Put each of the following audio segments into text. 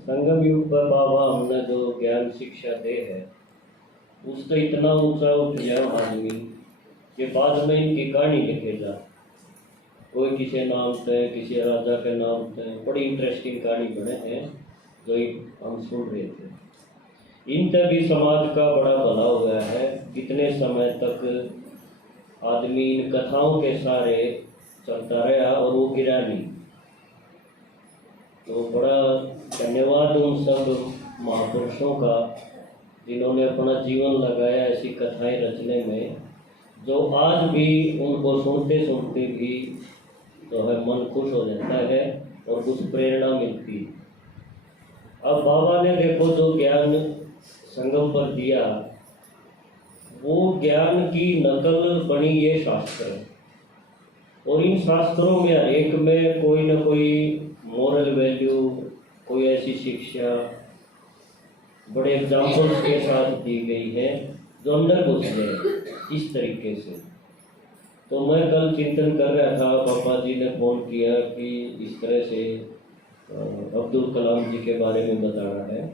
संगम युग पर बाबा हमने जो ज्ञान शिक्षा दे है उससे इतना ऊंचा उठ गया आदमी कि बाद में इनकी कहानी लिखेगा। कोई किसी नाम से किसी राजा के नाम से बड़ी इंटरेस्टिंग कहानी बने हैं जो हम सुन रहे थे। इनसे भी समाज का बड़ा भला हुआ है। कितने समय तक आदमी इन कथाओं के सारे चलता रहा और वो गिरा नहीं। तो बड़ा धन्यवाद उन सब महापुरुषों का जिन्होंने अपना जीवन लगाया ऐसी कथाएं रचने में, जो आज भी उनको सुनते सुनते भी जो है मन खुश हो जाता है और कुछ प्रेरणा मिलती है। अब बाबा ने देखो जो ज्ञान संगम पर दिया वो ज्ञान की नकल बनी ये शास्त्र, और इन शास्त्रों में हर एक में कोई ना कोई मोरल वैल्यू, कोई ऐसी शिक्षा बड़े एग्जाम्पल्स के साथ दी गई है जो अंदर घुस गए इस तरीके से। तो मैं कल चिंतन कर रहा था, पापा जी ने फ़ोन किया कि इस तरह से अब्दुल कलाम जी के बारे में बताना है।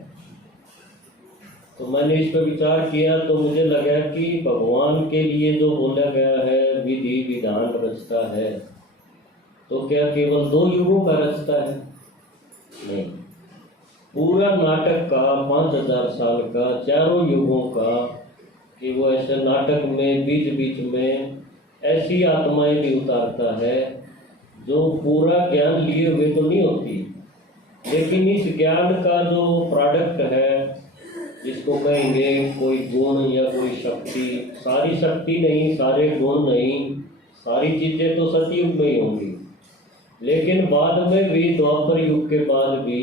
तो मैंने इस पर विचार किया तो मुझे लगा कि भगवान के लिए जो बोला गया है विधि विधान रचता है, तो क्या केवल 2 युगों का रचता है? नहीं, पूरा नाटक का 5000 साल का, 4 युगों का, कि वो ऐसे नाटक में बीच बीच में ऐसी आत्माएं भी उतारता है जो पूरा ज्ञान लिए हुए तो नहीं होती, लेकिन इस ज्ञान का जो प्रोडक्ट है, जिसको कहेंगे कोई गुण या कोई शक्ति, सारी शक्ति नहीं, सारे गुण नहीं, सारी चीज़ें तो सतयुग में ही होंगी, लेकिन बाद में भी, द्वापर युग के बाद भी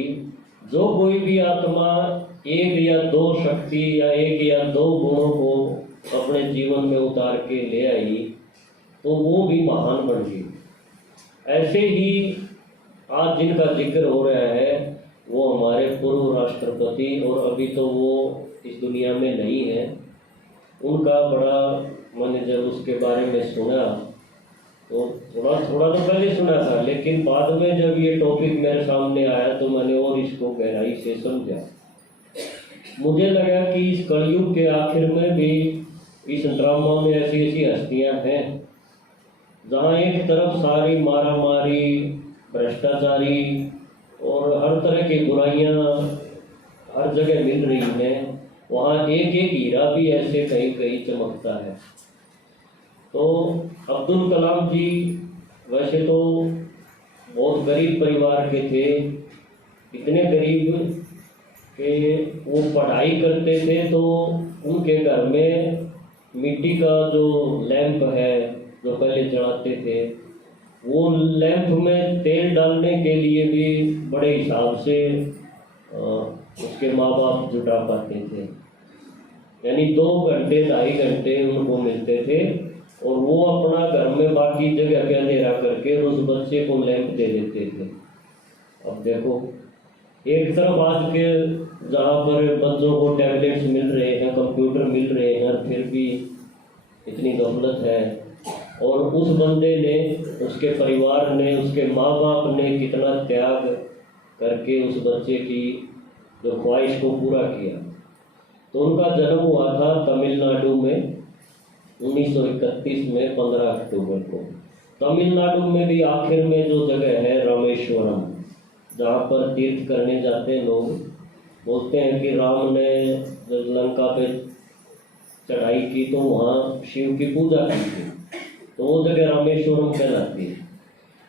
जो कोई भी आत्मा 1 या 2 शक्ति या 1 या 2 गुणों को अपने जीवन में उतार के ले आई तो वो भी महान बन गई। ऐसे ही आज जिनका जिक्र हो रहा है वो हमारे पूर्व राष्ट्रपति, और अभी तो वो इस दुनिया में नहीं है। उनका बड़ा, मैंने जब उसके बारे में सुना तो थोड़ा तो पहले सुना था, लेकिन बाद में जब ये टॉपिक मेरे सामने आया तो मैंने और इसको गहराई से समझा। मुझे लगा कि इस कलयुग के आखिर में भी इस ड्रामा में ऐसी ऐसी हस्तियां हैं जहाँ एक तरफ सारी मारामारी, भ्रष्टाचारी और हर तरह की बुराइयां हर जगह मिल रही हैं, वहाँ एक एक हीरा भी ऐसे कहीं कहीं चमकता है। तो अब्दुल कलाम जी वैसे तो बहुत गरीब परिवार के थे, इतने गरीब कि वो पढ़ाई करते थे तो उनके घर में मिट्टी का जो लैंप है जो पहले चढ़ाते थे, वो लैंप में तेल डालने के लिए भी बड़े हिसाब से उसके माँ बाप जुटा पाते थे। यानी 2 घंटे 2.5 घंटे उनको मिलते थे और वो अपना घर में बाकी जगह पे अंधेरा करके उस बच्चे को लैंप दे देते थे। अब देखो, एक तरफ आज के जहाँ पर बच्चों को टैबलेट्स मिल रहे हैं, कंप्यूटर मिल रहे हैं, फिर भी इतनी गफलत है, और उस बंदे ने, उसके परिवार ने, उसके माँ बाप ने कितना त्याग करके उस बच्चे की जो ख्वाहिश को पूरा किया। तो उनका जन्म हुआ था तमिलनाडु में 1931 में 15 अक्टूबर को। तमिलनाडु में भी आखिर में जो जगह है रामेश्वरम, जहाँ पर तीर्थ करने जाते हैं लोग, बोलते हैं कि राम ने जब लंका पे चढ़ाई की तो वहाँ शिव की पूजा की थी, तो वो जगह रामेश्वरम कहलाती है।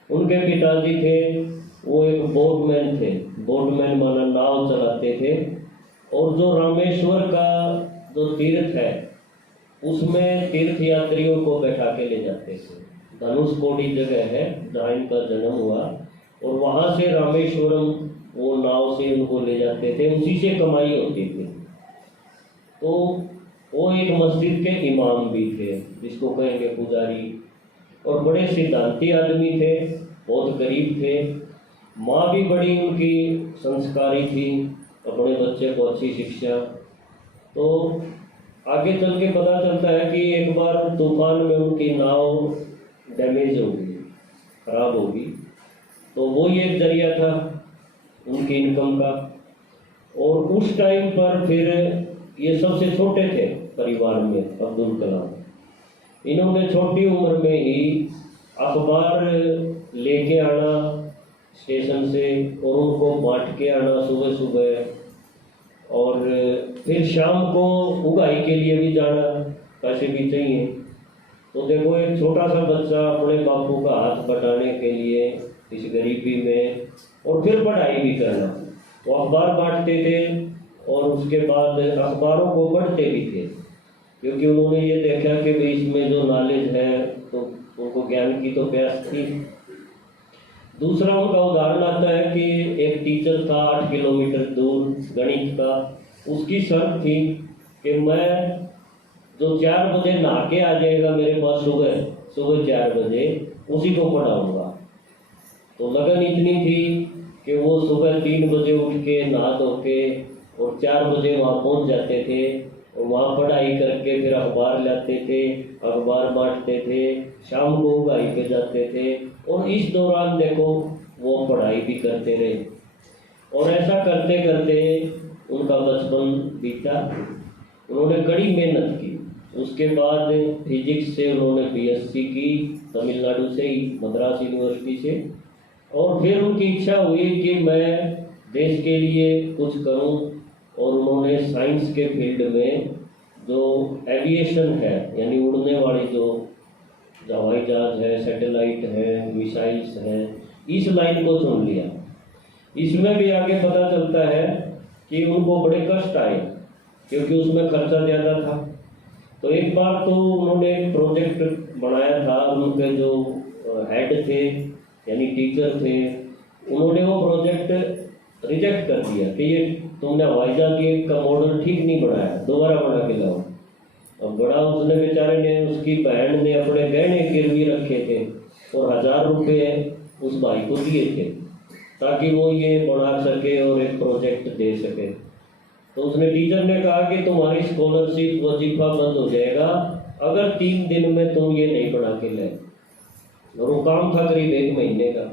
उनके पिताजी थे वो एक बोटमैन थे, बोटमैन माना नाव चलाते थे, और जो रामेश्वर का जो तीर्थ है उसमें तीर्थ यात्रियों को बैठा के ले जाते थे। धनुषकोडी जगह है जहाँ इनका जन्म हुआ, और वहाँ से रामेश्वरम वो नाव से उनको ले जाते थे, उसी से कमाई होती थी। तो वो एक मस्जिद के इमाम भी थे, जिसको कहेंगे पुजारी, और बड़े सिद्धांती आदमी थे, बहुत गरीब थे। माँ भी बड़ी उनकी संस्कारी थी, अपने बच्चे को अच्छी शिक्षा। तो आगे चल के पता चलता है कि एक बार तूफान में उनकी नाव डैमेज हो गई, खराब हो गई, तो वो ही एक जरिया था उनकी इनकम का। और उस टाइम पर फिर ये सबसे छोटे थे परिवार में अब्दुल कलाम। इन्होंने छोटी उम्र में ही अखबार लेके आना स्टेशन से और उनको बांट के आना सुबह सुबह, और फिर शाम को उगाई के लिए भी जाना, पैसे भी चाहिए। तो देखो एक छोटा सा बच्चा अपने बापू का हाथ बटाने के लिए इस गरीबी में, और फिर पढ़ाई भी करना। तो अखबार बांटते थे और उसके बाद अखबारों को पढ़ते भी थे, क्योंकि उन्होंने ये देखा कि भाई इसमें जो नॉलेज है तो उनको ज्ञान की तो प्यास थी। दूसरा उनका उदाहरण आता है कि एक टीचर था 8 किलोमीटर दूर गणित का, उसकी शर्त थी कि मैं जो 4 बजे नहा के आ जाएगा मेरे पास सुबह 4 बजे, उसी को पढ़ाऊंगा। तो लगन इतनी थी कि वो सुबह 3 बजे उठ के नहा धो के और 4 बजे वहाँ पहुँच जाते थे, और वहाँ पढ़ाई करके फिर अखबार लाते थे, अखबार बांटते थे, शाम को उगाई पे जाते थे, और इस दौरान देखो वो पढ़ाई भी करते रहे। और ऐसा करते करते उनका बचपन बीता। उन्होंने कड़ी मेहनत की। उसके बाद फिजिक्स से उन्होंने बीएससी की तमिलनाडु से ही, मद्रास यूनिवर्सिटी से, और फिर उनकी इच्छा हुई कि मैं देश के लिए कुछ करूं, और उन्होंने साइंस के फील्ड में जो एविएशन है यानी उड़ने वाली जो हवाई जहाज है, सैटेलाइट है, मिसाइल्स हैं, इस लाइन को चुन लिया। इसमें भी आगे पता चलता है कि उनको बड़े कष्ट आए, क्योंकि उसमें खर्चा ज़्यादा था। तो एक बार तो उन्होंने एक प्रोजेक्ट बनाया था, उनके जो हेड थे यानी टीचर थे, उन्होंने वो प्रोजेक्ट रिजेक्ट कर दिया कि ये तुमने हवाई जहाज का मॉडल ठीक नहीं बनाया, दोबारा बना के लाओ। अब बड़ा उसने बेचारे ने, उसकी बहन ने अपने गहने गिरवी रखे थे और 1000 रुपये उस भाई को दिए थे ताकि वो ये बना सके और एक प्रोजेक्ट दे सके। तो उसने टीचर ने कहा कि तुम्हारी स्कॉलरशिप वजीफा बंद हो जाएगा अगर 3 दिन में तुम ये नहीं बना के लाए। और वो काम था करीब 1 महीने का।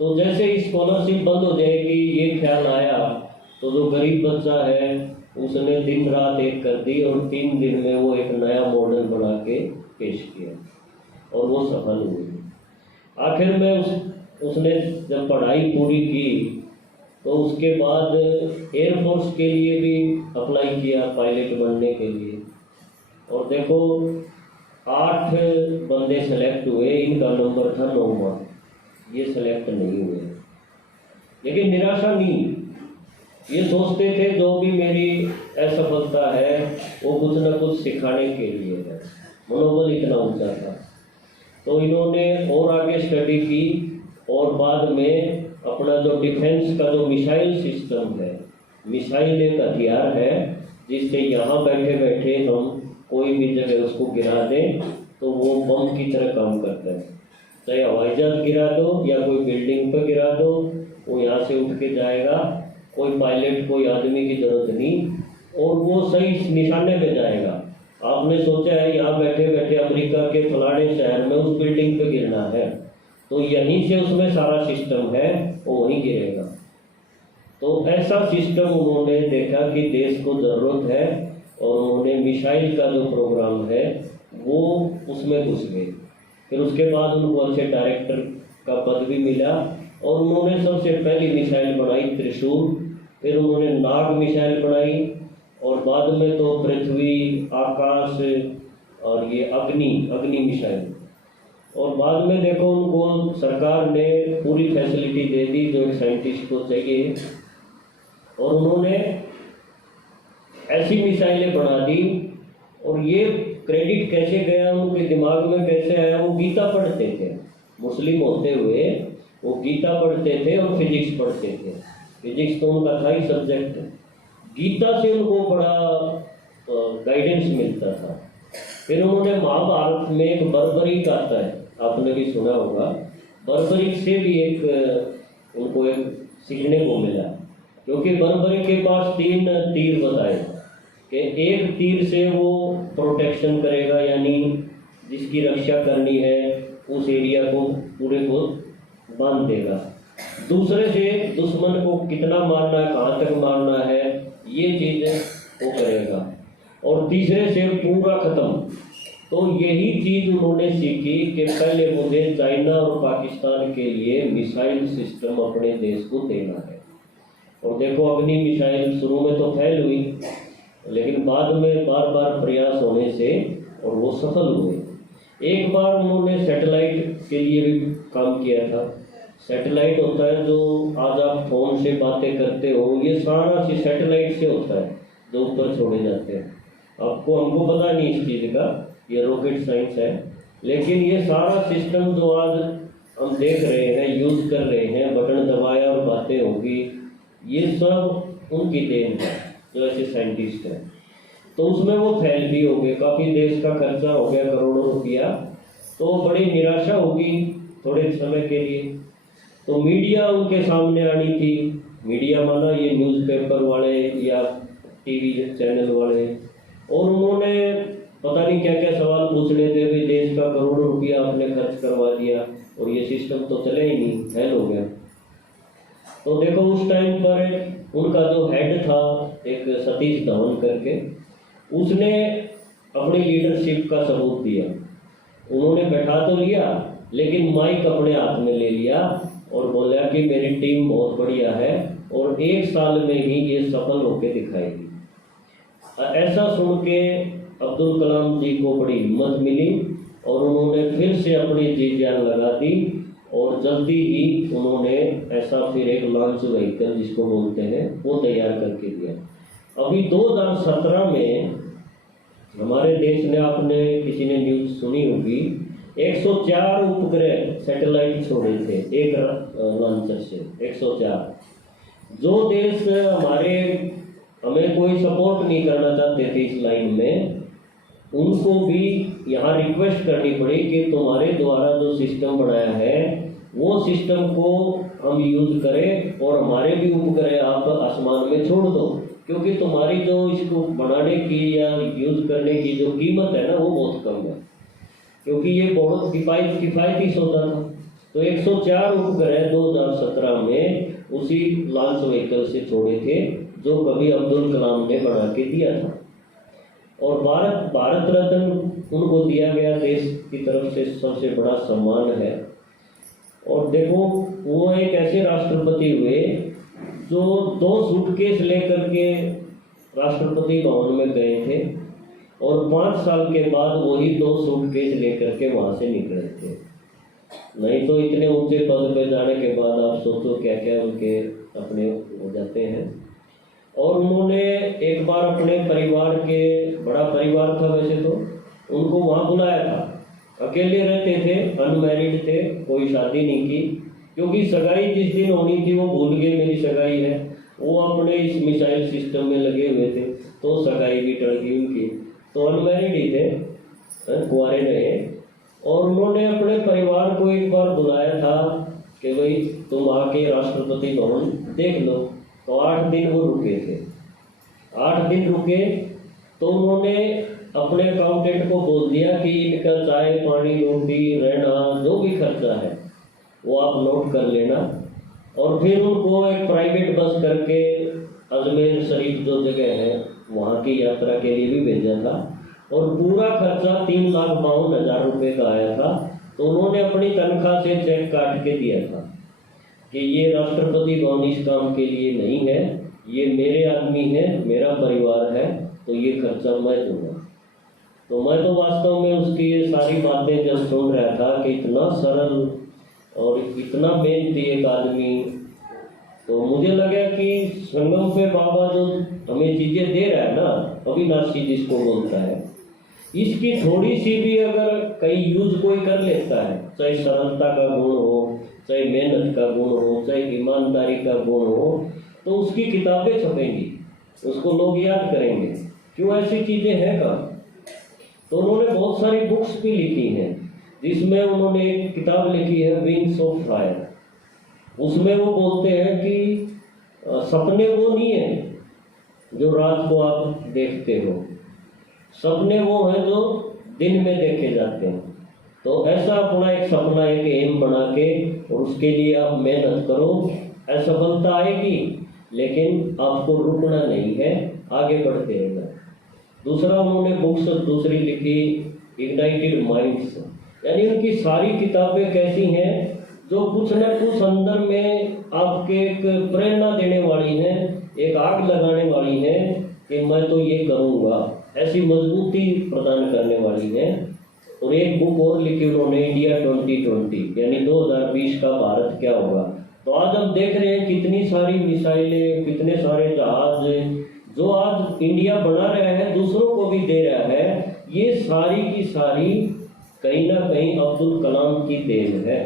तो जैसे ही स्कॉलरशिप बंद हो जाएगी ये ख्याल आया, तो जो गरीब बच्चा है उसने दिन रात एक कर दी और 3 दिन में वो एक नया मॉडल बना के पेश किया और वो सफल हुई। आखिर में उसने जब पढ़ाई पूरी की तो उसके बाद एयरफोर्स के लिए भी अप्लाई किया पायलट बनने के लिए। और देखो 8 बंदे सेलेक्ट हुए, इनका नंबर था 9वां, ये सेलेक्ट नहीं हुए। लेकिन निराशा नहीं, ये सोचते थे जो भी मेरी असफलता है वो कुछ न कुछ सिखाने के लिए है, मनोबल इतना ऊंचा था। तो इन्होंने और आगे स्टडी की और बाद में अपना जो डिफेंस का जो मिसाइल सिस्टम है, मिसाइल एक हथियार है जिससे यहाँ बैठे बैठे हम कोई भी जगह उसको गिरा दें तो वो बम की तरह काम करता है। चाहे हवाई जहाज गिरा दो या कोई बिल्डिंग पर गिरा दो, वो यहाँ से उठ के जाएगा, कोई पायलट कोई आदमी की जरूरत नहीं, और वो सही निशाने पे जाएगा। आपने सोचा है यहाँ बैठे बैठे अमेरिका के फलाने शहर में उस बिल्डिंग पे गिरना है, तो यहीं से उसमें सारा सिस्टम है, वो वहीं गिरेगा। तो ऐसा सिस्टम उन्होंने देखा कि देश को ज़रूरत है और उन्होंने मिसाइल का जो प्रोग्राम है वो उसमें घुस गए। फिर उसके बाद उनको अच्छे डायरेक्टर का पद भी मिला और उन्होंने सबसे पहली मिसाइल बनाई त्रिशूल, फिर उन्होंने नाग मिसाइल बनाई और बाद में तो पृथ्वी, आकाश और ये अग्नि मिसाइल। और बाद में देखो उनको सरकार ने पूरी फैसिलिटी दे दी जो एक साइंटिस्ट को चाहिए, और उन्होंने ऐसी मिसाइलें बना दी। और ये क्रेडिट कैसे गया उनके दिमाग में, कैसे आया, वो गीता पढ़ते थे, मुस्लिम होते हुए वो गीता पढ़ते थे और फिजिक्स पढ़ते थे। फिजिक्स तो उनका था ही सब्जेक्ट, गीता से उनको बड़ा गाइडेंस मिलता था। फिर उन्होंने महाभारत में एक बर्बरीक आता है, आपने भी सुना होगा, बर्बरीक से भी एक उनको एक सीखने को मिला, क्योंकि बर्बरीक के पास 3 तीर बताए कि एक तीर से वो प्रोटेक्शन करेगा, यानी जिसकी रक्षा करनी है उस एरिया को पूरे को बांध देगा। दूसरे से दुश्मन को कितना मारना है, कहाँ तक मारना है, ये चीज़ वो करेगा। और तीसरे से पूरा खत्म। तो यही चीज़ उन्होंने सीखी कि पहले मुझे चाइना और पाकिस्तान के लिए मिसाइल सिस्टम अपने देश को देना है। और देखो अग्नि मिसाइल शुरू में तो फेल हुई, लेकिन बाद में बार बार प्रयास होने से और वो सफल हुए। एक बार उन्होंने सैटेलाइट के लिए भी काम किया था। सैटेलाइट होता है जो आज आप फोन से बातें करते हो, ये सारा सैटेलाइट से होता है जो ऊपर छोड़े जाते हैं। हमको पता नहीं इस चीज़ का, ये रॉकेट साइंस है, लेकिन ये सारा सिस्टम जो आज हम देख रहे हैं, यूज़ कर रहे हैं, बटन दबाया और बातें होगी, ये सब उनकी देन है जो ऐसे साइंटिस्ट हैं। तो उसमें वो फेल भी हो गए, काफ़ी देश का खर्चा हो गया करोड़ों रुपया, तो बड़ी निराशा होगी थोड़े समय के लिए। तो मीडिया उनके सामने आनी थी। मीडिया माना ये न्यूज़पेपर वाले या टीवी चैनल वाले, और उन्होंने पता नहीं क्या क्या सवाल पूछ रहे थे, भी देश का करोड़ों रुपया आपने खर्च करवा दिया और ये सिस्टम तो चले ही नहीं, फेल हो गया। तो देखो उस टाइम पर उनका जो हेड था एक सतीश धवन करके, उसने अपनी लीडरशिप का सबूत दिया। उन्होंने बैठा तो लिया, लेकिन माइक अपने हाथ में ले लिया और बोला कि मेरी टीम बहुत बढ़िया है और 1 साल में ही ये सफल होकर दिखाएगी। ऐसा सुन के अब्दुल कलाम जी को बड़ी हिम्मत मिली और उन्होंने फिर से अपनी जी जान लगा दी और जल्दी ही उन्होंने ऐसा फिर एक लॉन्च व्हीकल जिसको बोलते हैं वो तैयार करके दिया। अभी 2017 में हमारे देश ने, आपने किसी ने न्यूज़ सुनी होगी, 104 उपग्रह सैटेलाइट छोड़े थे एक लॉन्चर से, 104। जो देश हमें कोई सपोर्ट नहीं करना चाहते थे इस लाइन में, उनको भी यहाँ रिक्वेस्ट करनी पड़ी कि तुम्हारे द्वारा जो सिस्टम बनाया है वो सिस्टम को हम यूज़ करें और हमारे भी उपग्रह आप आसमान में छोड़ दो, क्योंकि तुम्हारी जो इसको बनाने की या यूज़ करने की जो कीमत है ना वो बहुत कम है, क्योंकि ये बहुत किफ़ायती सौदा था। तो 104 उपग्रह 2017 में उसी लॉन्च व्हीकल से छोड़े थे जो कभी अब्दुल कलाम ने बना के दिया था। और भारत रत्न उनको दिया गया, देश की तरफ से सबसे बड़ा सम्मान है। और देखो वो एक ऐसे राष्ट्रपति हुए जो 2 सूटकेस लेकर के राष्ट्रपति भवन में गए थे और 5 साल के बाद वही 2 सूटकेस लेकर के वहाँ से निकले थे। नहीं तो इतने ऊंचे पद पे जाने के बाद आप सोचो क्या क्या उनके अपने हो जाते हैं। और उन्होंने एक बार अपने परिवार के, बड़ा परिवार था वैसे तो, उनको वहाँ बुलाया था। अकेले रहते थे, अनमैरिड थे, कोई शादी नहीं की, क्योंकि सगाई जिस दिन होनी थी वो भूल गए मेरी सगाई है। वो अपने इस मिसाइल सिस्टम में लगे हुए थे, तो सगाई भी टल गई उनकी। तो अनमैरिड ही थे, कुंवारे रहे। और उन्होंने अपने परिवार को एक बार बुलाया था कि भाई तुम आके राष्ट्रपति भवन देख लो। तो 8 दिन वो रुके थे। 8 दिन रुके तो उन्होंने अपने अकाउंटेंट को बोल दिया कि इनका चाय पानी रोटी रहना जो भी खर्चा है वो आप नोट कर लेना। और फिर उनको एक प्राइवेट बस करके अजमेर शरीफ जो जगह है वहाँ की यात्रा के लिए भी भेजा था और पूरा खर्चा 3,52,000 रुपये का आया था। तो उन्होंने अपनी तनख्वाह से चेक काट के दिया था कि ये राष्ट्रपति भवन इस काम के लिए नहीं है, ये मेरे आदमी है, मेरा परिवार है, तो ये खर्चा मैं दूंगा। तो मैं तो वास्तव में उसकी ये सारी बातें जब सुन रहा था कि इतना सरल और इतना मेहनती एक आदमी, तो मुझे लगा कि संगम पे बाबा जो हमें चीज़ें दे रहा है ना, अविनाशी जिसको बोलता है, इसकी थोड़ी सी भी अगर कहीं यूज कोई कर लेता है, चाहे सरलता का गुण हो, चाहे मेहनत का गुण हो, चाहे ईमानदारी का गुण हो, तो उसकी किताबें छपेंगी, उसको लोग याद करेंगे। क्यों ऐसी चीज़ें हैं का? तो उन्होंने बहुत सारी बुक्स भी लिखी हैं, जिसमें उन्होंने एक किताब लिखी है विंग्स ऑफ फायर। उसमें वो बोलते हैं कि सपने वो नहीं है जो रात को आप देखते हो, सपने वो हैं जो दिन में देखे जाते हैं। तो ऐसा अपना एक सपना, एक एम बना के और उसके लिए आप मेहनत करो, असफलता आएगी लेकिन आपको रुकना नहीं है, आगे बढ़ते रहना। दूसरा उन्होंने बुक्स दूसरी लिखी इग्नाइटेड माइंड्स, यानी उनकी सारी किताबें कैसी हैं जो कुछ न कुछ अंदर में आपके एक प्रेरणा देने वाली हैं, एक आग लगाने वाली हैं कि मैं तो ये करूँगा, ऐसी मजबूती प्रदान करने वाली हैं। और एक बुक और लिखी उन्होंने इंडिया 2020, यानी 2020 का भारत क्या होगा। तो आज हम देख रहे हैं कितनी सारी मिसाइलें, कितने सारे जहाज जो आज इंडिया बना रहा है, दूसरों को भी दे रहा है, ये सारी की सारी कहीं ना कहीं अब्दुल कलाम की देन है।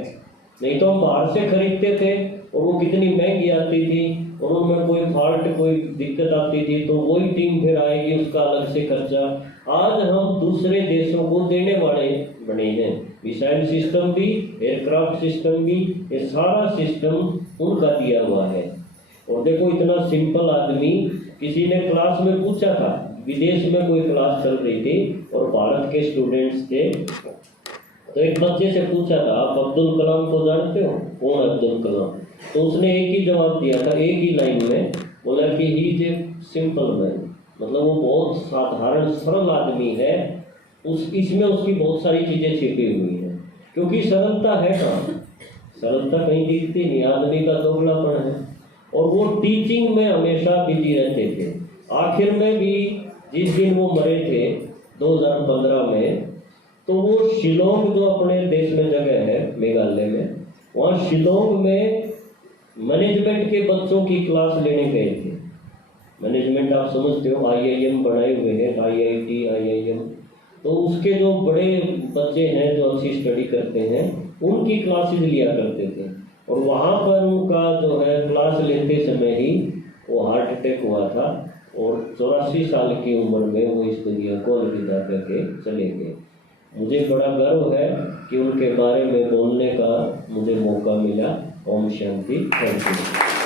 नहीं तो हम बाहर से खरीदते थे और वो कितनी महंगी आती थी और उनमें कोई फॉल्ट, कोई दिक्कत आती थी तो वही टीम फिर आएगी, उसका अलग से खर्चा। आज हम दूसरे देशों को देने वाले बने हैं, मिसाइल सिस्टम भी, एयरक्राफ्ट सिस्टम भी, ये सारा सिस्टम उनका दिया हुआ है। और देखो इतना सिंपल आदमी, किसी ने क्लास में पूछा था, विदेश में कोई क्लास चल रही थी और भारत के स्टूडेंट्स थे, तो एक बच्चे से पूछा था आप अब्दुल कलाम को जानते हो, कौन अब्दुल कलाम? तो उसने एक ही जवाब दिया था, एक ही लाइन में बोला कि he is a simple man, मतलब वो बहुत साधारण सरल आदमी है। इसमें उसकी बहुत सारी चीज़ें छिपी हुई हैं, क्योंकि सरलता है कहाँ, सरलता कहीं दिखती नहीं, आदमी का दोगलापन है। और वो टीचिंग में हमेशा बिजी रहते थे। आखिर में भी जिस दिन वो मरे थे 2015 में, तो वो शिलोंग जो अपने देश में जगह है मेघालय में, वहाँ शिलोंग में मैनेजमेंट के बच्चों की क्लास लेने गए थे। मैनेजमेंट आप समझते हो, IIM बनाए हुए हैं, IIT, IIM, तो उसके जो बड़े बच्चे हैं जो अच्छी स्टडी करते हैं उनकी क्लासेस लिया करते थे। और वहाँ पर उनका जो है क्लास लेते समय ही वो हार्ट अटैक हुआ था और 84 साल की उम्र में वो इस दुनिया को अलविदा करके चले गए। मुझे बड़ा गर्व है कि उनके बारे में बोलने का मुझे मौका मिला। ओम शांति। Thank you.